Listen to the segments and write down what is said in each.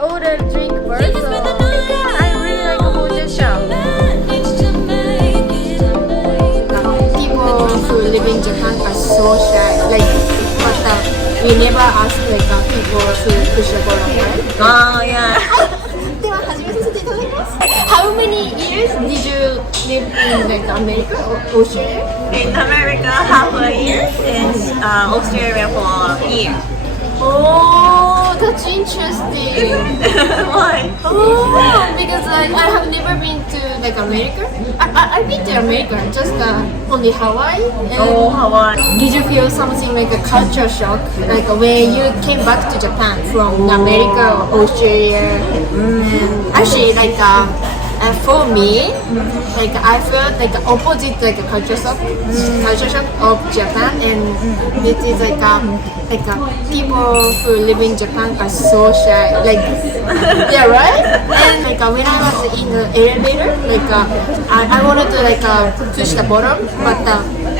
order drink first. So yeah, I really like a hotel shop. People who live in Japan are so shy. Like, but we never ask like people to push a button, right? Oh yeah. How many years did you live in like America or Australia? In America, half a year, and Australia for a year. Oh, that's interesting. Why? Oh, because I have never been to like America. I've been to America, just only Hawaii. And Oh, Hawaii. did you feel something like a culture shock, like when you came back to Japan from America or Australia? And actually, like for me, like I felt like the opposite, like a culture shock of Japan, and it is like people who live in Japan are so shy, like yeah, right? And like when I was in the elevator, like I wanted to like push the button, but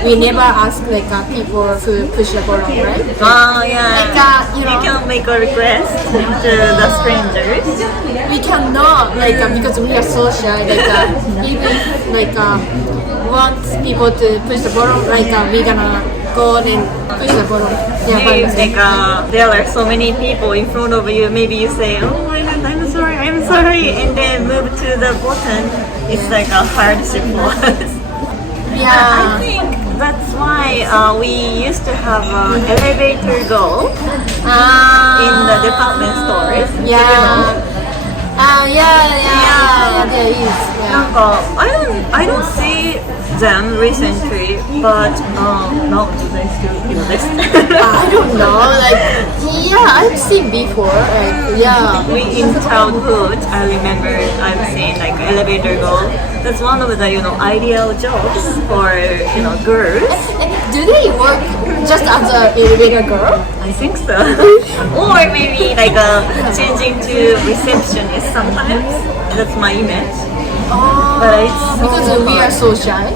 we never ask like people to push the button, right? Oh yeah. Like you know, can make a request to the strangers. we cannot like because we are so shy, like even like want people to push the button, like we gonna go and push the button. Yeah, Maybe but like there are so many people in front of you. Maybe you say, "Oh my God, I'm sorry," and then move to the button. It's like a hardship for us. I yeah. think that's why we used to have elevator go in the department stores. Yeah. Yeah, there is. Yeah. I don't see them recently, but now do they still exist? I don't know. Like, yeah, I've seen before. Like, yeah. We in childhood, I remember I've seen like elevator go. That's one of the ideal jobs for girls. And do they work just as an elevator girl? I think so. Or maybe like changing to receptionist sometimes. That's my image. But it's Because so we are so shy.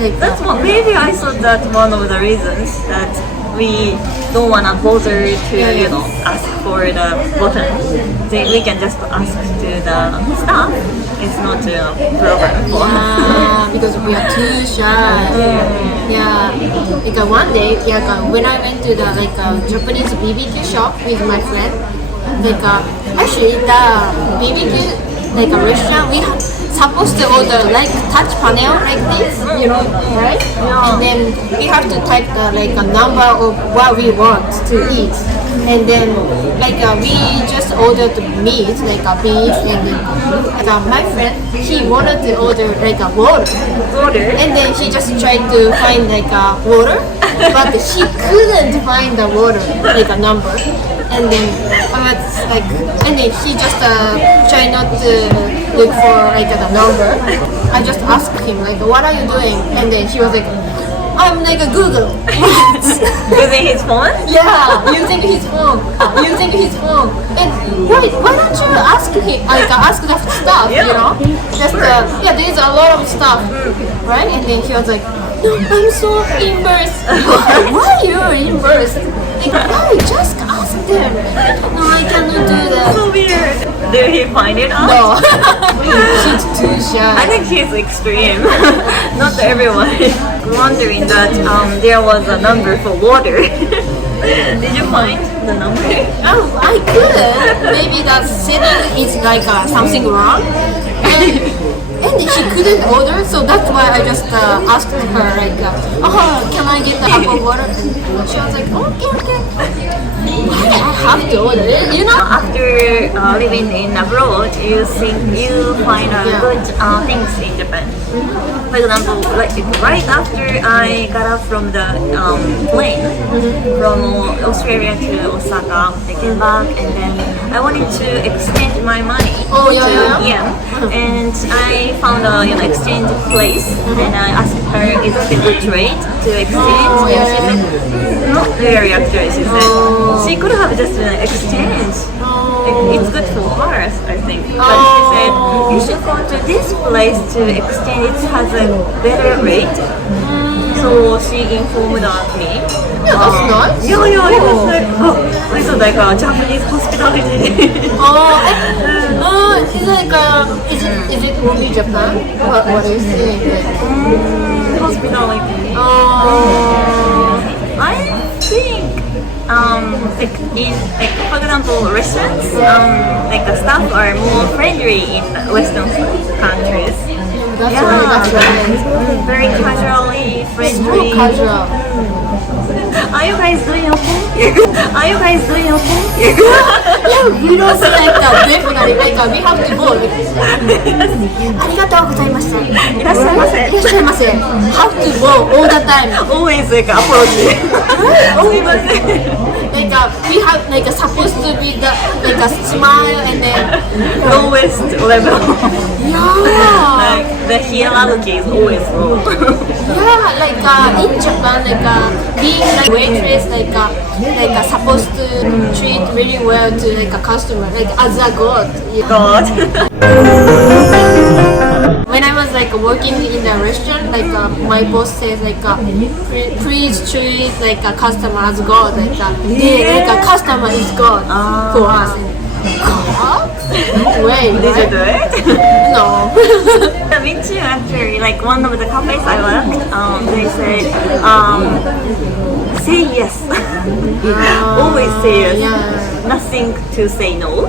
Like, That's what maybe I thought that's one of the reasons that we don't wanna bother to ask for the button. We can just ask to the staff. It's not a problem for us. yeah, because we are too shy. Yeah. Like one day, when I went to the Japanese BBQ shop with my friend, like actually the BBQ restaurant, we have supposed to order like touch panel like this, right? And then we have to type a number of what we want to eat, and then we just ordered meat like a beef, and then my friend, he wanted to order water, and then he just tried to find water, but he couldn't find the water a number, and then I was and then he just tried not to look for the number. I just asked him what are you doing, and then he was like, I'm a Google. What? Using his phone? Yeah, using his phone. And why don't you ask him, ask the staff, Just, there's a lot of stuff, right? And then he was like, no, I'm so embarrassed. Why are you embarrassed? I just ask them. No, I cannot do that. So weird. Did he find it out? No, she's too shy. I think he's extreme. Not everyone is wondering that there was a number for water. Did you find the number? Oh, I could. Maybe that setting is something wrong. And she couldn't order, so that's why I just asked her can I get the apple water? And she was like, okay. Why I have to order it, After living in abroad, you find good things in Japan. For example, right after I got up from the plane from Australia to Osaka, I came back and then I wanted to exchange my money to yen, and I found a exchange place, and I asked her, is it a good rate to exchange? And she said, not very actually. She said she could have just exchange. It's good for her, I think. But she said you should go to this place to exchange. It has a better rate. So she informed me. Yeah, that's nice. Yeah, it was I thought a Japanese hospitality. And like is it only Japan? What do you think? Hospitality. I think like in like for example restaurants like the staff are more friendly in Western countries. That's right. That's right. Very casually It's more friendly. casual. Are you guys doing okay? Are you guys doing okay? Yeah, we don't say like that. Definitely, like we have to go. ありがとうございました。いらっしゃいませ。いらっしゃいませ。Have to go all the time. Always like apology. すみません。Like we have like supposed to be the like a smile and then Lowest level. yeah. Like the hierarchy is always low. Yeah, like in Japan, like being like waitress, like supposed to treat really well to like a customer, like as a god. Yeah. God. When I was like working in the restaurant, like my boss says like please treat like a customer as god, like like a customer is god for us. And, God? Wait, Did you do it? no. Me too, actually. Like one of the cafes I worked, they said, say yes. Always say yes. Yeah. Nothing to say no.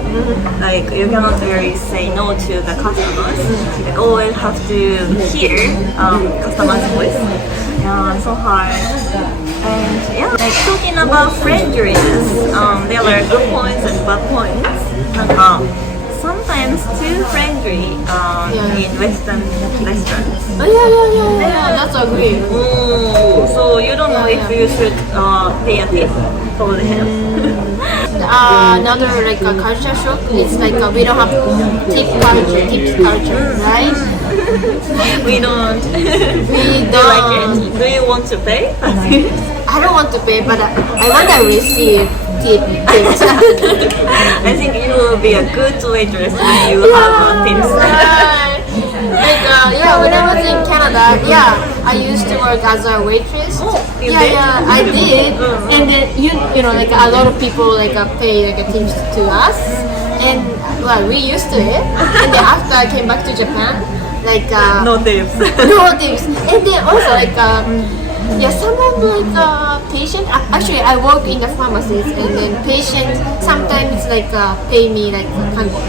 Like you cannot really say no to the customers. Like always have to hear customers' voice. Yeah, so hard. And yeah, like talking about friendliness, there are good points and bad points. Sometimes too friendly in Western restaurants. Oh, yeah, that's agree. Oh, so you don't know if you should pay a tip for them. Another like a culture shock. It's like we don't have tips culture, right? We don't. We Do you like don't. it? Do you want to pay? I don't want to pay, but I want to receive tips. I think you will be a good waitress when you have tips. Right. Like yeah, when I was in Canada, yeah, I used to work as a waitress. Oh, you yeah, did? yeah, I did. And then you know like a lot of people like pay like tips to us, and well we used to it. And then after I came back to Japan, like No tips. no tips. And then also like yeah, some of like patient. Actually, I work in the pharmacies, and then patient sometimes like pay me like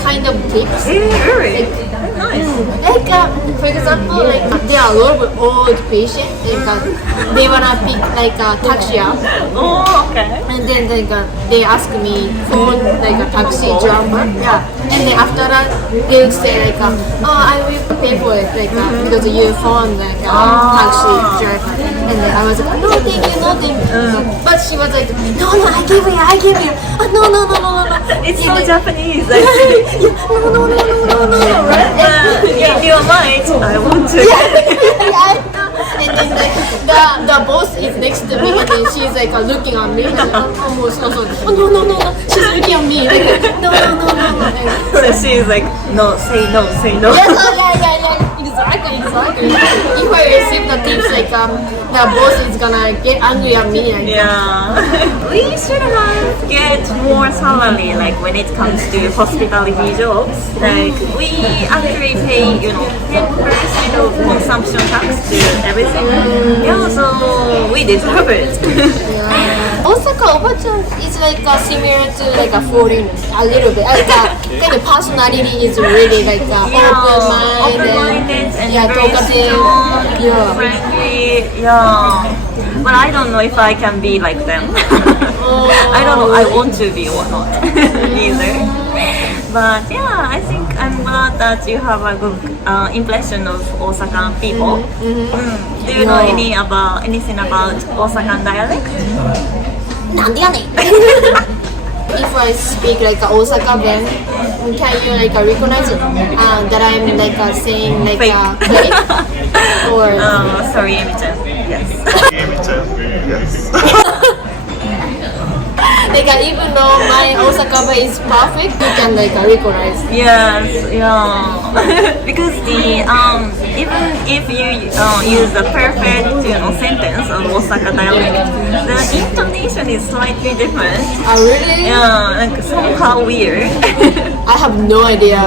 kind of tips. Really? Like, Nice. like for example, like there are a lot of old patients. Like they wanna pick like a taxi up, Oh, okay. and then like they ask me phone like a taxi driver. Yeah, and then after that they would say like oh I will pay for it like because you phone like taxi driver. And then I was like no thank you, no thank you. But she was like no I give you. Oh, no. It's so Japanese. I think. No, right? In your mind, I want to. Yeah. And then like the boss is next to me and then she's like looking at me and almost also no she's looking at me like no and, So she's like, no, say no. yeah exactly. If I receive the tips like the boss is gonna get angry at me like Yeah. We should have get more salary like when it comes to hospitality jobs. Like we actually pay 10% of consumption tax to everything. Yeah, so we deserve it. yeah. Osaka Obachan is like similar to like a foreign a little bit like kind of personality is really like Open-minded and very talkative. strong, Yeah. friendly. Yeah. But I don't know if I can be like them. I don't know. I want to be or not either. But yeah, I think I'm glad that you have a good impression of Osaka people. Do you know anything about Osakan dialect? If I speak like Osaka then can you like recognize it that I'm like saying like Fake. or Sorry, Emi-chan. Yes. like even though my Osaka is perfect you can like recognize. Yes, yeah. Because the even if you use the perfect sentence of Osaka dialect, the intonation is slightly different. Really? Yeah, like somehow weird. I have no idea.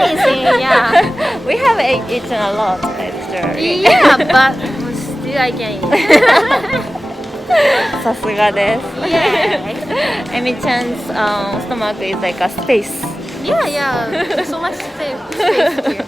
anything, yeah. We have eaten a lot actually. Yeah, but still I can eat. さすがです。 Yeah. Amy Chan's stomach is like a space. Yeah, yeah. So much space here.